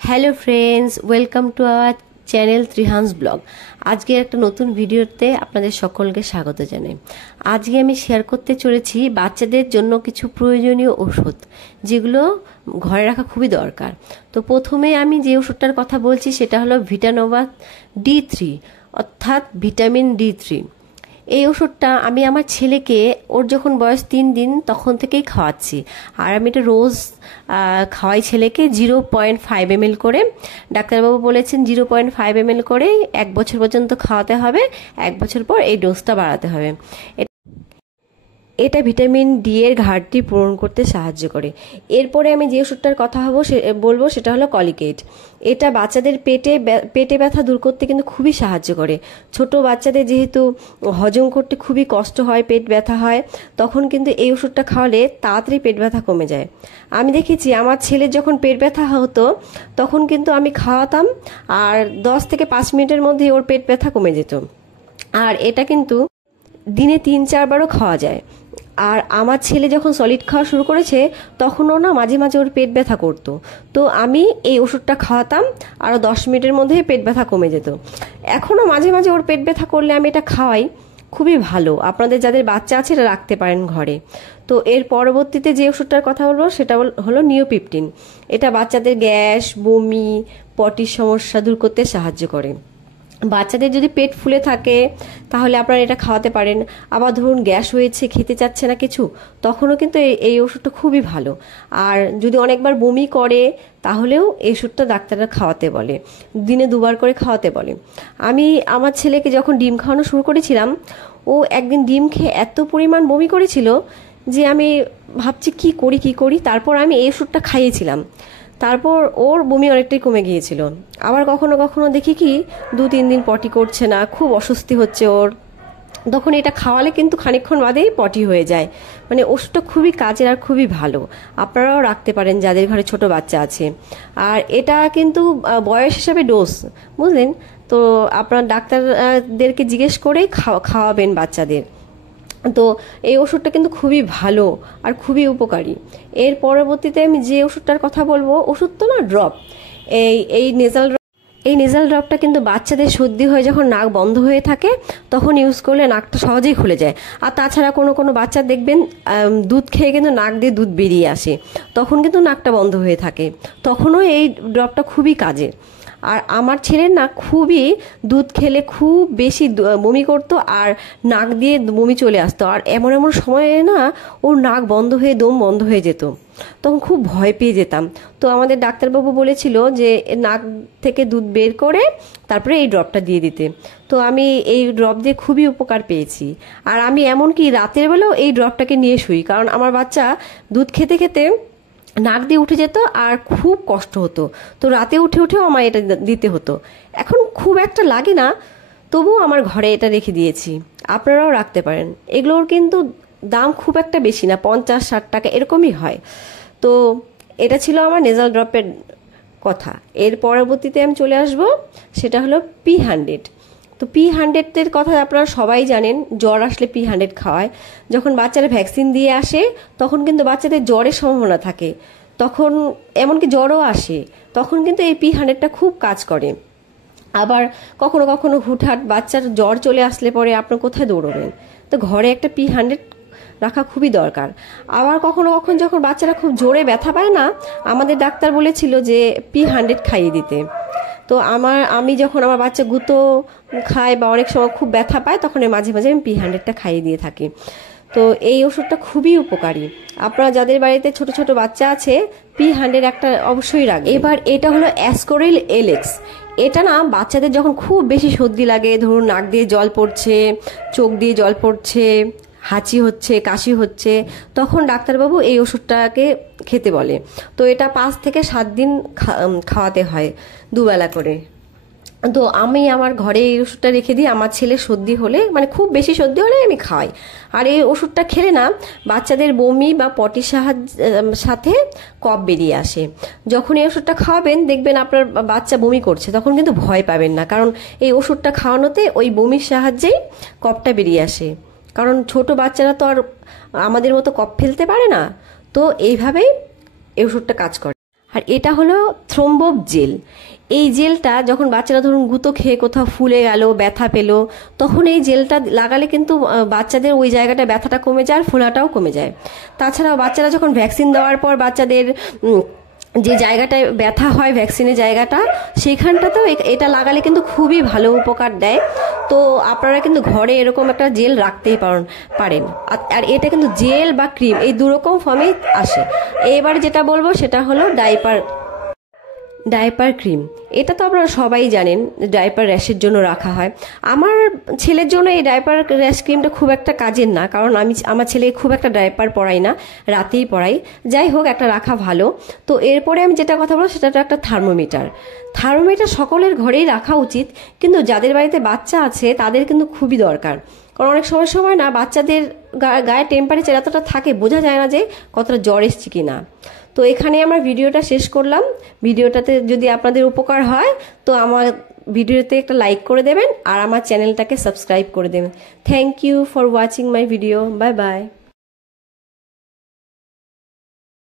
Hello friends, welcome to our channel Trihans blog. আজকে একটা নতুন ভিডিওতে আপনাদের সকলকে স্বাগত জানাই। আজকে আমি শেয়ার করতে চলেছি বাচ্চাদের জন্য কিছু প্রয়োজনীয় ওষুধ, যেগুলো ঘরে রাখা খুবই দরকার। তো প্রথমে আমি যে ওষুধটার কথা বলছি সেটা হলো ভিটানোভা D3, অর্থাৎ ভিটামিন D3। এই ওষুধটা আমি আমার ছেলেকে, ওর যখন বয়স 3 দিন তখন থেকেই খাওয়াচ্ছি। আর আমি এটা রোজ খাওয়াই ছেলেকে 0.5 ml করে। ডাক্তারবাবু বলেছেন 0.5 ml করে 1 বছর পর্যন্ত খাওয়াতে হবে, 1 বছর পর এই ডোজটা বাড়াতে হবে। এটা ভিটামিন ডি এর ঘাটতি পূরণ করতে সাহায্য করে। এরপরে আমি যে ওষুধটার কথা বলবো সেটা হলো কলিকেট। এটা বাচ্চাদের পেটে ব্যথা দূর করতে কিন্তু খুবই সাহায্য করে। ছোট বাচ্চাদের যেহেতু হজম করতে খুবই কষ্ট হয়, পেট ব্যথা হয়, তখন কিন্তু এই ওষুধটা খাওয়ালে তাড়াতাড়ি পেট ব্যথা কমে যায়। আমি দেখেছি আমার ছেলের যখন পেট ব্যথা হতো তখন কিন্তু আমি খাওয়াতাম, আর 10 থেকে 5 মিনিটের মধ্যে ওর পেট ব্যথা কমে যেত। আর এটা কিন্তু দিনে 3-4 বারও খাওয়া যায়। আর আমার ছেলে যখন সলিড খাওয়া শুরু করেছে তখনও না মাঝে মাঝে ওর পেট ব্যথা করতো, তো আমি এই ওষুধটা খাওয়াতাম, আরও 10 মিনিটের মধ্যে পেট ব্যথা কমে যেত। এখনও মাঝে মাঝে ওর পেট ব্যথা করলে আমি এটা খাওয়াই, খুবই ভালো। আপনাদের যাদের বাচ্চা আছে এটা রাখতে পারেন ঘরে। তো এর পরবর্তীতে যে ওষুধটার কথা বলবো সেটা হলো নিওপিপটিন। এটা বাচ্চাদের গ্যাস, বমি, পটির সমস্যা দূর করতে সাহায্য করে। বাচ্চাদের যদি পেট ফুলে থাকে তাহলে আপনারা এটা খাওয়াতে পারেন। আবার ধরুন গ্যাস হয়েছে, খেতে চাচ্ছে না কিছু, তখনও কিন্তু এই ওষুধটা খুবই ভালো। আর যদি অনেকবার বমি করে তাহলেও এই ওষুধটা ডাক্তাররা খাওয়াতে বলে, দিনে 2 বার করে খাওয়াতে বলে। আমি আমার ছেলেকে যখন ডিম খাওয়ানো শুরু করেছিলাম, ও একদিন ডিম খেয়ে এত পরিমাণ বমি করেছিল যে আমি ভাবছি কি করি। তারপর আমি এই ওষুধটা খাইয়েছিলাম, তারপর ওর বমি অনেকটাই কমে গিয়েছিল। আবার কখনো কখনো দেখি কি 2-3 দিন পটি করছে না, খুব অস্বস্তি হচ্ছে ওর, তখন এটা খাওয়ালে কিন্তু খানিকক্ষণ বাদেই পটি হয়ে যায়। মানে ওষুধটা খুবই কাজের আর খুবই ভালো, আপনারাও রাখতে পারেন যাদের ঘরে ছোট বাচ্চা আছে। আর এটা কিন্তু বয়স হিসাবে ডোজ, বুঝলেন তো, আপনার ডাক্তারদেরকে জিজ্ঞেস করেই খাওয়াবেন বাচ্চাদের। তো এই ওষুধটা কিন্তু খুবই ভালো আর খুবই উপকারী। এর পরবর্তীতে আমি যে ওষুধটার কথা বলবো, ওষুধ তো না, ড্রপ। এই নেজাল ড্রপটা কিন্তু বাচ্চাদের সর্দি হয়ে যখন নাক বন্ধ হয়ে থাকে তখন ইউজ করলে নাকটা সহজেই খুলে যায়। আর তাছাড়া কোনো বাচ্চা দেখবেন দুধ খেয়ে কিন্তু নাক দিয়ে দুধ বেরিয়ে আসে, তখন কিন্তু নাকটা বন্ধ হয়ে থাকে, তখনও এই ড্রপটা খুবই কাজের। আর আমার ছেলের না খুবই দুধ খেলে খুব বেশি বমি করতো, আর নাক দিয়ে বমি চলে আসতো। আর এমন এমন সময়ে না ওর নাক বন্ধ হয়ে দম বন্ধ হয়ে যেত, তখন খুব ভয় পেয়ে যেতাম। তো আমাদের ডাক্তারবাবু বলেছিল যে নাক থেকে দুধ বের করে তারপরে এই ড্রপটা দিয়ে দিতে। তো আমি এই ড্রপ দিয়ে খুবই উপকার পেয়েছি। আর আমি এমনকি রাতের বেলাও এই ড্রপটাকে নিয়ে শুই, কারণ আমার বাচ্চা দুধ খেতে খেতে নাক দিয়ে উঠে যেত আর খুব কষ্ট হতো, তো রাতে উঠেও আমার এটা দিতে হতো। এখন খুব একটা লাগে না, তবুও আমার ঘরে এটা রেখে দিয়েছি, আপনারাও রাখতে পারেন। এগুলোর কিন্তু দাম খুব একটা বেশি না, 50-60 টাকা এরকমই হয়। তো এটা ছিল আমার নেজাল ড্রপের কথা। এর পরবর্তীতে আমি চলে আসব, সেটা হলো P100। তো P100-এর কথা আপনারা সবাই জানেন, জ্বর আসলে P100 খাওয়ায়। যখন বাচ্চারা ভ্যাকসিন দিয়ে আসে তখন কিন্তু বাচ্চাদের জ্বরের সম্ভাবনা থাকে, তখন এমনকি জ্বরও আসে, তখন কিন্তু এই P100টা খুব কাজ করে। আবার কখনো কখনো হুটহাট বাচ্চার জ্বর চলে আসলে পরে আপনার কোথায় দৌড়বেন, তো ঘরে একটা P100 রাখা খুবই দরকার। আবার কখনো কখনো যখন বাচ্চারা খুব জোরে ব্যথা পায় না, আমাদের ডাক্তার বলেছিল যে P100 খাইয়ে দিতে। তো আমি যখন আমার বাচ্চা গুঁতো খায় বা অনেক সময় খুব ব্যথা পায়, তখন মাঝে মাঝে আমি P100টা খাইয়ে দিয়ে থাকি। তো এই ওষুধটা খুবই উপকারী। আপনারা যাদের বাড়িতে ছোট ছোট বাচ্চা আছে P100 একটা অবশ্যই রাখবেন। এবার এটা হলো অ্যাসকোরিল LX। এটা না বাচ্চাদের যখন খুব বেশি সর্দি লাগে, ধরুন নাক দিয়ে জল পড়ছে, চোখ দিয়ে জল পড়ছে, হাঁচি হচ্ছে, কাশি হচ্ছে, তখন ডাক্তারবাবু এই ওষুধটাকে খেতে বলে। তো এটা 5 থেকে 7 দিন খাওয়াতে হয়, 2 বেলা করে। তো আমি আমার ঘরে এই ওষুধটা রেখে দিই, আমার ছেলে সর্দি হলে, মানে খুব বেশি সর্দি হলে আমি খাওয়াই। আর এই ওষুধটা খেলে না বাচ্চাদের বমি বা পটির সাথে কফ বেরিয়ে আসে। যখন এই ওষুধটা খাওয়াবেন দেখবেন আপনার বাচ্চা বমি করছে, তখন কিন্তু ভয় পাবেন না, কারণ এই ওষুধটা খাওয়ানোতে ওই বমির সাহায্যেই কফটা বেরিয়ে আসে। কারণ ছোট বাচ্চারা তো আর আমাদের মতো কফ ফেলতে পারে না, তো এইভাবেই এই ওষুধটা কাজ করে। আর এটা হলো থ্রম্বোব জেল। এই জেলটা যখন বাচ্চারা ধরুন গুঁতো খেয়ে কোথাও ফুলে গেল, ব্যথা পেলো, তখন এই জেলটা লাগালে কিন্তু বাচ্চাদের ওই জায়গাটা ব্যথাটা কমে যায় আর ফোলাটাও কমে যায়। তাছাড়াও বাচ্চারা যখন ভ্যাকসিন দেওয়ার পর বাচ্চাদের যে জায়গাটায় ব্যথা হয় ভ্যাকসিনের জায়গাটা, সেইখানটাতেও এটা লাগালে কিন্তু খুবই ভালো উপকার দেয়। তো আপনারা কিন্তু ঘরে এরকম একটা জেল রাখতেই পারেন। আর এটা কিন্তু জেল বা ক্রিম এই দুরকম ফর্মেই আসে। এবার যেটা বলবো সেটা হলো ডাইপার ক্রিম। এটা তো আপনারা সবাই জানেন, ডাইপার র্যাশের জন্য রাখা হয়। আমার ছেলের জন্য এই ডাইপার র্যাশ ক্রিমটা খুব একটা কাজের না, কারণ আমার ছেলে খুব একটা ডাইপার পরাই না, রাতেই পরাই। যাই হোক, একটা রাখা ভালো। তো এরপরে আমি যেটা কথা বলবো সেটা একটা থার্মোমিটার সকলের ঘরেই রাখা উচিত, কিন্তু যাদের বাড়িতে বাচ্চা আছে তাদের কিন্তু খুবই দরকার। কারণ অনেক সময় না বাচ্চাদের গায়ে টেম্পারেচার এতটা থাকে, বোঝা যায় না যে কতটা জ্বর এসছে কিনা। তো এখানে আমার ভিডিওটা শেষ করলাম। ভিডিওটাতে যদি আপনাদের উপকার হয় তো আমার ভিডিওতে একটা লাইক করে দেবেন আর আমার চ্যানেলটাকে সাবস্ক্রাইব করে দেবেন। Thank you for watching my video. Bye by.